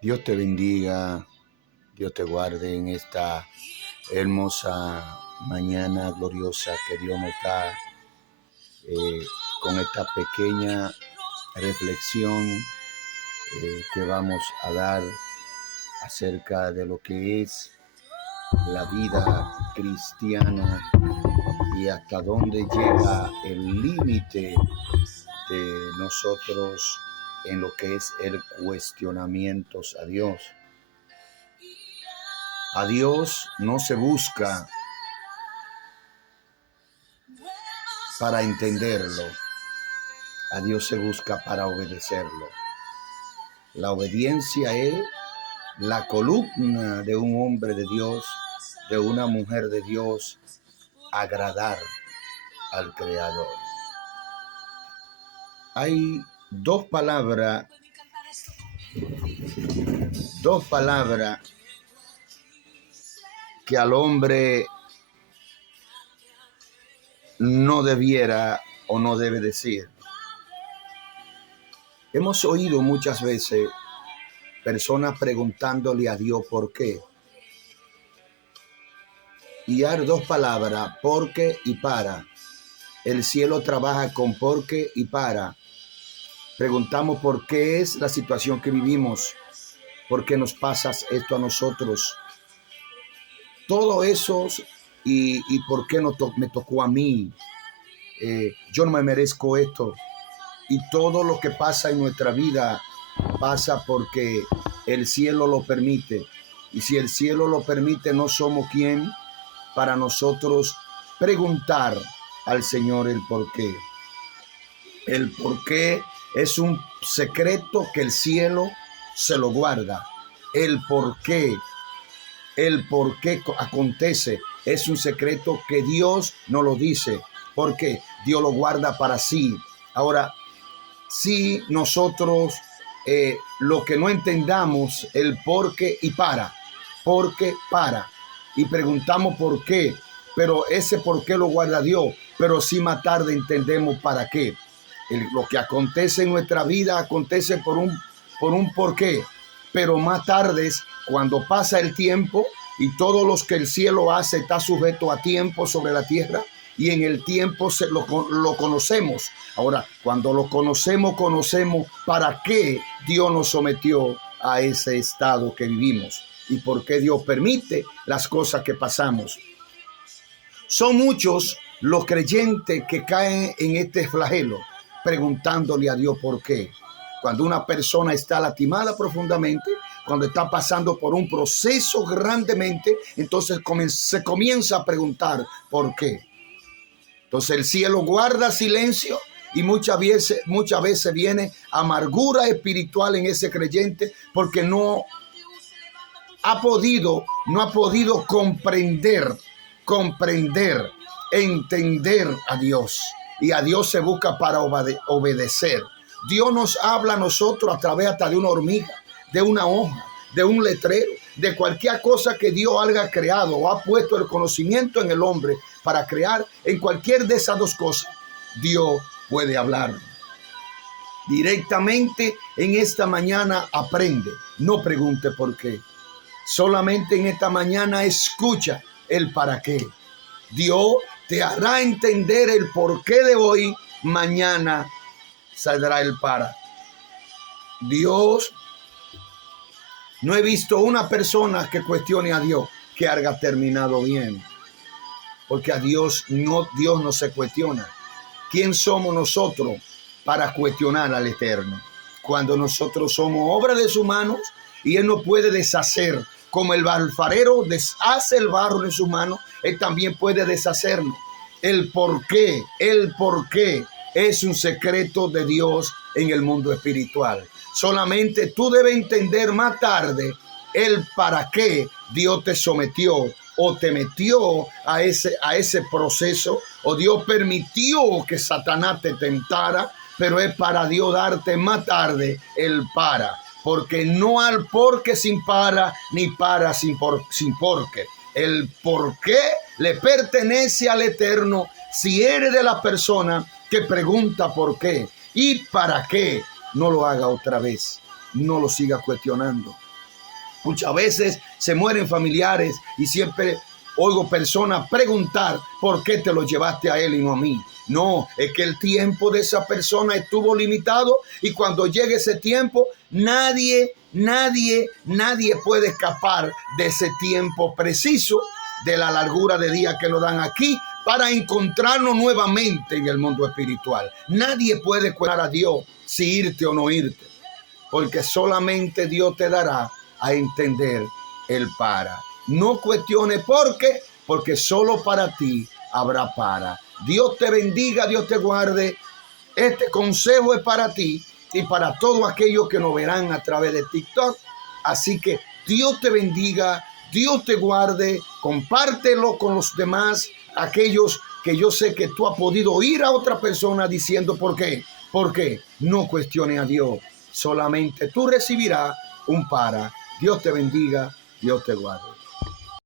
Dios te bendiga, Dios te guarde en esta hermosa mañana gloriosa que Dios nos da con esta pequeña reflexión que vamos a dar acerca de lo que es la vida cristiana y hasta dónde llega el límite de nosotros en lo que es el cuestionamiento a Dios. A Dios no se busca para entenderlo, a Dios se busca para obedecerlo. La obediencia es la columna de un hombre de Dios, de una mujer de Dios, agradar al Creador. Hay dos palabras que al hombre no debiera o no debe decir. Hemos oído muchas veces personas preguntándole a Dios por qué. Y hay dos palabras, porque y para. El cielo trabaja con porque y para. Preguntamos por qué es la situación que vivimos, por qué nos pasa esto a nosotros. Todo eso y por qué me tocó a mí. Yo no me merezco esto. Y todo lo que pasa en nuestra vida pasa porque el cielo lo permite. Y si el cielo lo permite, no somos quien para nosotros preguntar al Señor el por qué. El por qué es un secreto que el cielo se lo guarda. El por qué acontece es un secreto que Dios no lo dice, porque Dios lo guarda para sí. Ahora, si nosotros lo que no entendamos el por qué y para, y preguntamos por qué, pero ese por qué lo guarda Dios, pero si más tarde entendemos para qué. Lo que acontece en nuestra vida acontece por un porqué, pero más tarde, cuando pasa el tiempo y todo lo que el cielo hace está sujeto a tiempo sobre la tierra, y en el tiempo lo conocemos. Ahora, cuando lo conocemos para qué Dios nos sometió a ese estado que vivimos y por qué Dios permite las cosas que pasamos. Son muchos los creyentes que caen en este flagelo, preguntándole a Dios por qué. Cuando una persona está lastimada profundamente, cuando está pasando por un proceso grandemente, entonces se comienza a preguntar por qué. Entonces el cielo guarda silencio y muchas veces viene amargura espiritual en ese creyente porque no ha podido comprender, entender a Dios. Y a Dios se busca para obedecer. Dios nos habla a nosotros a través hasta de una hormiga, de una hoja, de un letrero, de cualquier cosa que Dios haya creado o ha puesto el conocimiento en el hombre para crear. En cualquier de esas dos cosas, Dios puede hablar. Directamente en esta mañana aprende, no pregunte por qué. Solamente en esta mañana escucha el para qué. Dios te hará entender el porqué de hoy, mañana saldrá el para. Dios, no he visto una persona que cuestione a Dios que haya terminado bien. Porque a Dios no se cuestiona. ¿Quién somos nosotros para cuestionar al Eterno? Cuando nosotros somos obra de sus manos y Él no puede deshacer. Como el alfarero deshace el barro en sus manos, Él también puede deshacernos. El por qué es un secreto de Dios en el mundo espiritual. Solamente tú debes entender más tarde el para qué Dios te sometió o te metió a ese proceso, o Dios permitió que Satanás te tentara, pero es para Dios darte más tarde el para. Porque no al porque sin para, ni para sin porque. El porqué le pertenece al Eterno si eres de la persona que pregunta por qué y para qué. No lo haga otra vez, no lo siga cuestionando. Muchas veces se mueren familiares y siempre oigo personas preguntar por qué te lo llevaste a él y no a mí. No, es que el tiempo de esa persona estuvo limitado y cuando llegue ese tiempo, nadie puede escapar de ese tiempo preciso, de la largura de día que nos dan aquí para encontrarnos nuevamente en el mundo espiritual. Nadie puede cuidar a Dios si irte o no irte, porque solamente Dios te dará a entender el para. No cuestiones por qué, porque solo para ti habrá para. Dios te bendiga, Dios te guarde. Este consejo es para ti y para todos aquellos que nos verán a través de TikTok. Así que Dios te bendiga, Dios te guarde. Compártelo con los demás, aquellos que yo sé que tú has podido oír a otra persona diciendo por qué. Porque no cuestione a Dios, solamente tú recibirás un para. Dios te bendiga, Dios te guarde.